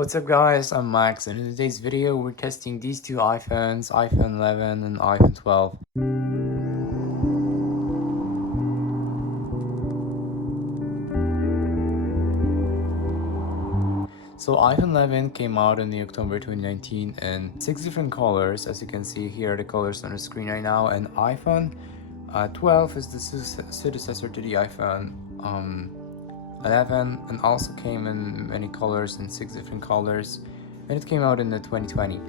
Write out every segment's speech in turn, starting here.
What's up guys, I'm Max, and in today's video we're testing these two iPhones, iPhone 11 and iPhone 12. So iPhone 11 came out in the October 2019 in 6 different colors, as you can see here, the colors on the screen right now, and iPhone 12 is the successor to the iPhone 11 and also came in many colors, in 6 different colors, and it came out in the 2020.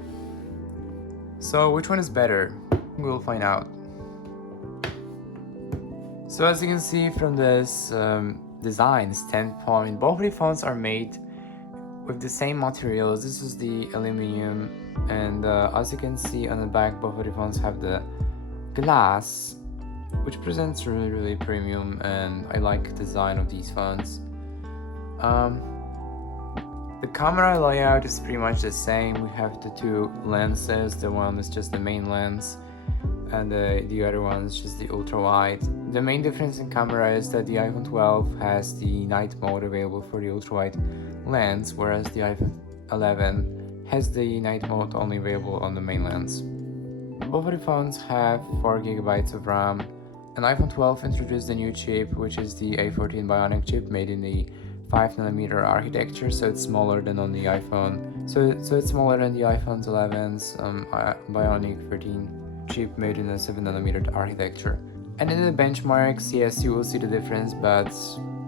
So which one is better? We'll find out. So as you can see from this design standpoint, both of the phones are made with the same materials. This is the aluminum, and as you can see on the back, both of the phones have the glass, which presents really premium, and I like the design of these phones. The camera layout is pretty much the same. We have the two lenses. The one is just the main lens, and the other one is just the ultra wide. The main difference in camera is that the iPhone 12 has the night mode available for the ultra wide lens, whereas the iPhone 11 has the night mode only available on the main lens. Both of the phones have 4GB of RAM, and iPhone 12 introduced a new chip, which is the A14 Bionic chip, made in the 5nm architecture, so it's smaller than on the iPhone. So it's smaller than the iPhone 11's Bionic 13 chip, made in a 7nm architecture. And in the benchmarks, yes, you will see the difference, but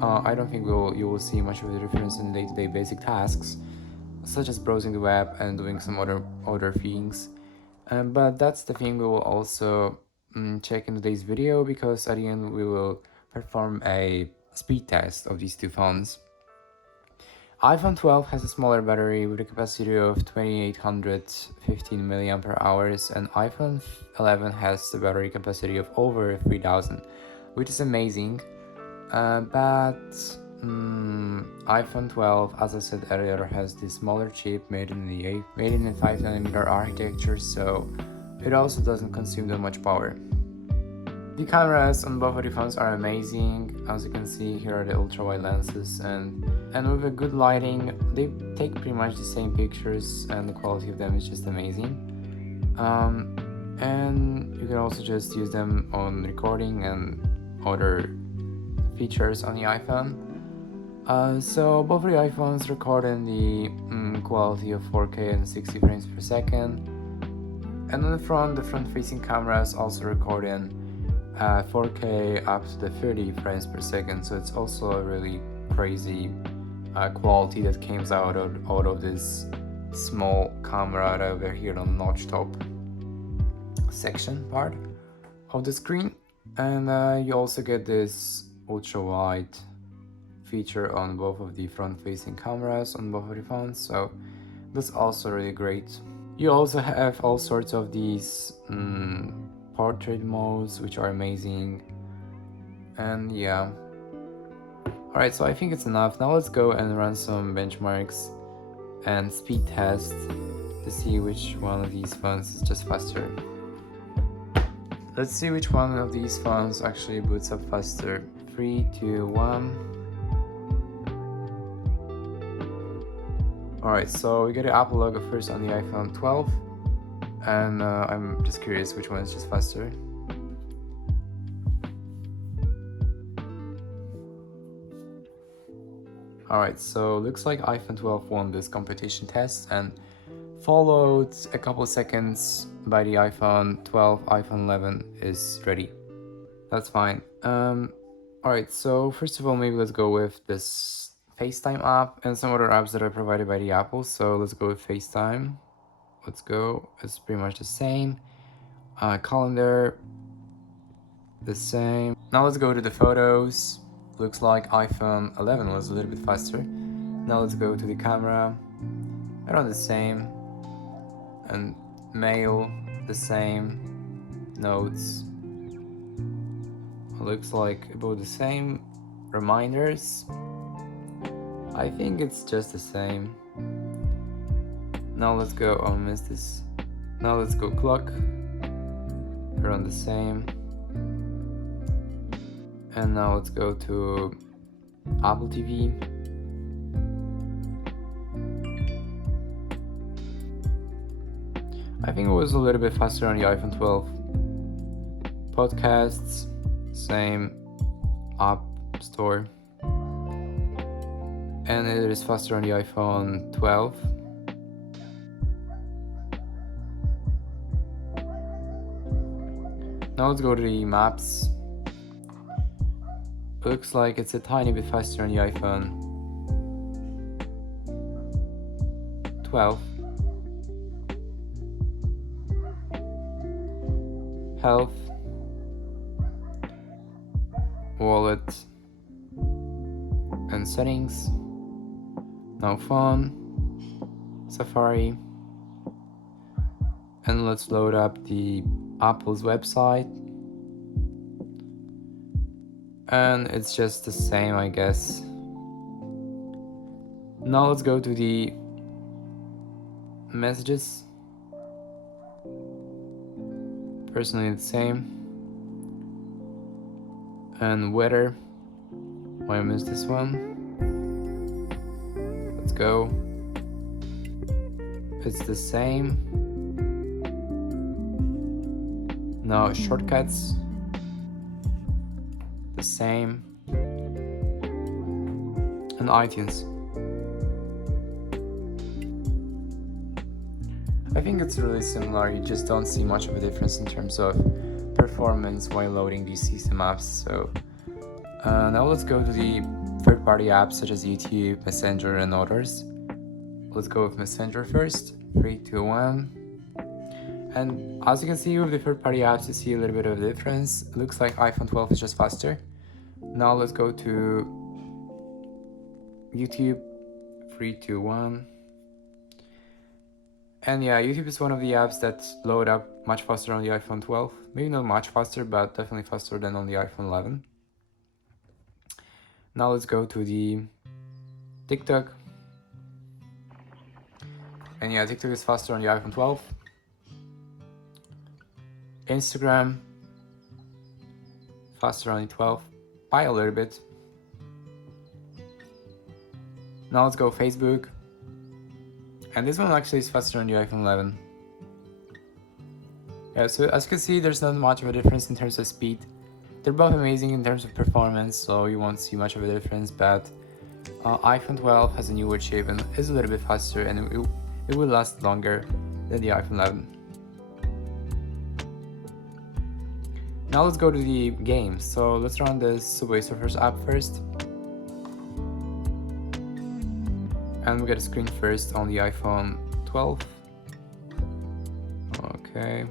I don't think you will see much of the difference in day-to-day basic tasks, such as browsing the web and doing some other things. But that's the thing we will also check in today's video, because at the end we will perform a speed test of these two phones. iPhone 12 has a smaller battery with a capacity of 2815 mAh, and iPhone 11 has a battery capacity of over 3000, which is amazing. But iPhone 12, as I said earlier, has the smaller chip made in the 5nm architecture, so it also doesn't consume that much power. The cameras on both of the phones are amazing. As you can see, here are the ultra-wide lenses, and with a good lighting, they take pretty much the same pictures, and the quality of them is just amazing. And you can also just use them on recording and other features on the iPhone. So both of the iPhones record in the quality of 4K and 60 frames per second. And on the front-facing cameras also record in 4K up to the 30 frames per second, so it's also a really crazy quality that comes out of this small camera over here on the notch top section part of the screen. And you also get this ultra wide feature on both of the front-facing cameras on both of the phones, so that's also really great. You also have all sorts of these portrait modes, which are amazing. And yeah, alright, so I think it's enough. Now let's go and run some benchmarks and speed test to see which one of these phones is just faster. Let's see which one of these phones actually boots up faster. 3, 2, 1. Alright, so we get the Apple logo first on the iPhone 12, and I'm just curious which one is just faster. Alright, so looks like iPhone 12 won this competition test, and followed a couple seconds by the iPhone 12. iPhone 11 is ready. That's fine. Alright, so first of all, maybe let's go with this FaceTime app and some other apps that are provided by the Apple. So let's go with FaceTime. Let's go. It's pretty much the same. Calendar, the same. Now let's go to the photos. Looks like iPhone 11 was a little bit faster. Now let's go to the camera. Around the same. And mail, the same. Notes, looks like about the same. Reminders, I think it's just the same. Now let's go, oh, I missed this. Now let's go clock, around the same. And now let's go to Apple TV. I think it was a little bit faster on the iPhone 12. Podcasts, same app store. And it is faster on the iPhone 12. Now let's go to the maps. Looks like it's a tiny bit faster on the iPhone 12. Health, wallet, and settings. Now phone, Safari, and let's load up the Apple's website. And it's just the same, I guess. Now let's go to the messages. Personally the same. And weather. Why I missed this one? Let's go. It's the same. Now shortcuts. The same. And iTunes. I think it's really similar, you just don't see much of a difference in terms of performance while loading these system apps. So now let's go to the third-party apps such as YouTube, Messenger, and others. Let's go with Messenger first. 3, 2, 1. And as you can see with the third-party apps, you see a little bit of a difference. It looks like iPhone 12 is just faster. Now let's go to YouTube. 3, 2, 1. And yeah, YouTube is one of the apps that load up much faster on the iPhone 12. Maybe not much faster, but definitely faster than on the iPhone 11. Now let's go to the TikTok. And yeah, TikTok is faster on the iPhone 12. Instagram, faster on the 12 by a little bit. Now let's go Facebook. And this one actually is faster on the iPhone 11. Yeah, so as you can see, there's not much of a difference in terms of speed. They're both amazing in terms of performance, so you won't see much of a difference, but iPhone 12 has a newer chip and is a little bit faster, and it will last longer than the iPhone 11. Now let's go to the games. So let's run the Subway Surfers app first. And we get a screen first on the iPhone 12. Okay.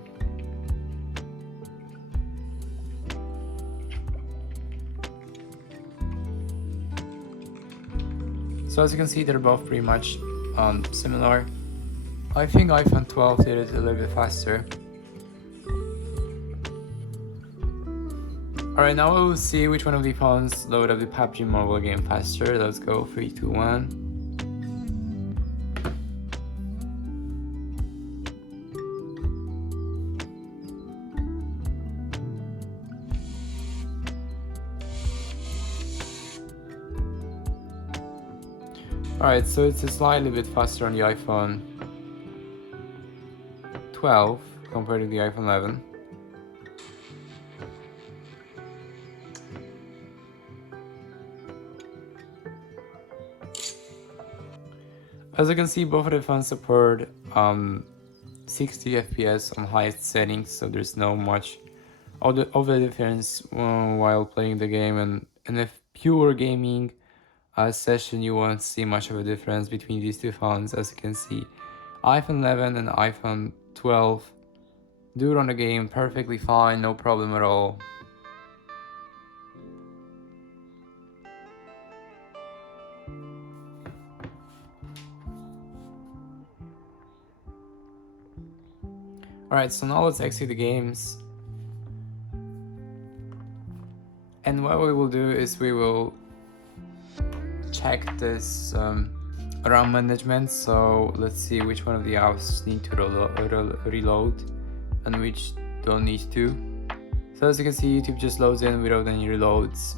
So as you can see, they're both pretty much similar. I think iPhone 12 did it a little bit faster. Alright, now we'll see which one of the phones load up the PUBG Mobile game faster. Let's go 3, 2, 1. Alright, so it's a slightly bit faster on the iPhone 12 compared to the iPhone 11. As you can see, both of the phones support 60 FPS on highest settings, so there's no much of the difference while playing the game, and in a pure gaming session you won't see much of a difference between these two phones. As you can see, iPhone 11 and iPhone 12 do run the game perfectly fine, no problem at all. Alright, so now let's exit the games. And what we will do is we will check this RAM management. So let's see which one of the apps need to reload and which don't need to. So as you can see, YouTube just loads in without any reloads.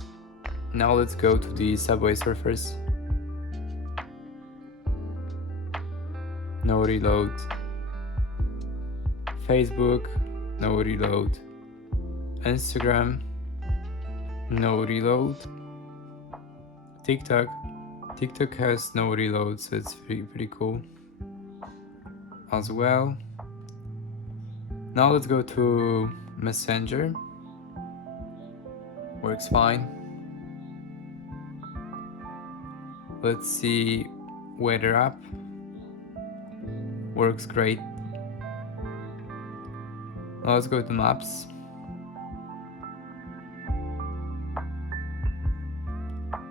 Now let's go to the Subway Surfers. No reload. Facebook, no reload. Instagram, no reload. TikTok has no reload, so it's pretty cool as well. Now let's go to Messenger. Works fine. Let's see weather app. Works great. Now let's go to maps.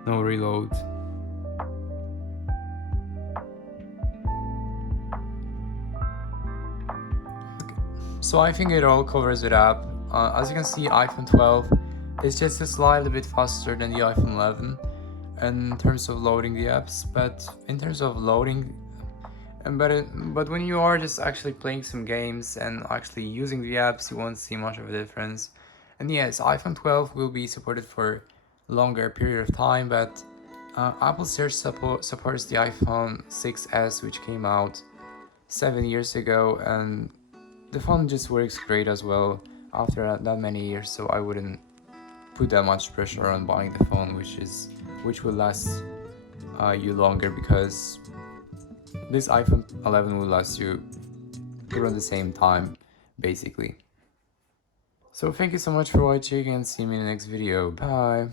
No reload. So I think it all covers it up. As you can see, iPhone 12 is just a slightly bit faster than the iPhone 11 in terms of loading the apps, but in terms of loading, but when you are just actually playing some games and actually using the apps, you won't see much of a difference. And yes, iPhone 12 will be supported for a longer period of time, but Apple still supports the iPhone 6s, which came out 7 years ago, and the phone just works great as well after that many years, so I wouldn't put that much pressure on buying the phone which will last you longer, because this iPhone 11 will last you around the same time basically. So thank you so much for watching and see me in the next video. Bye.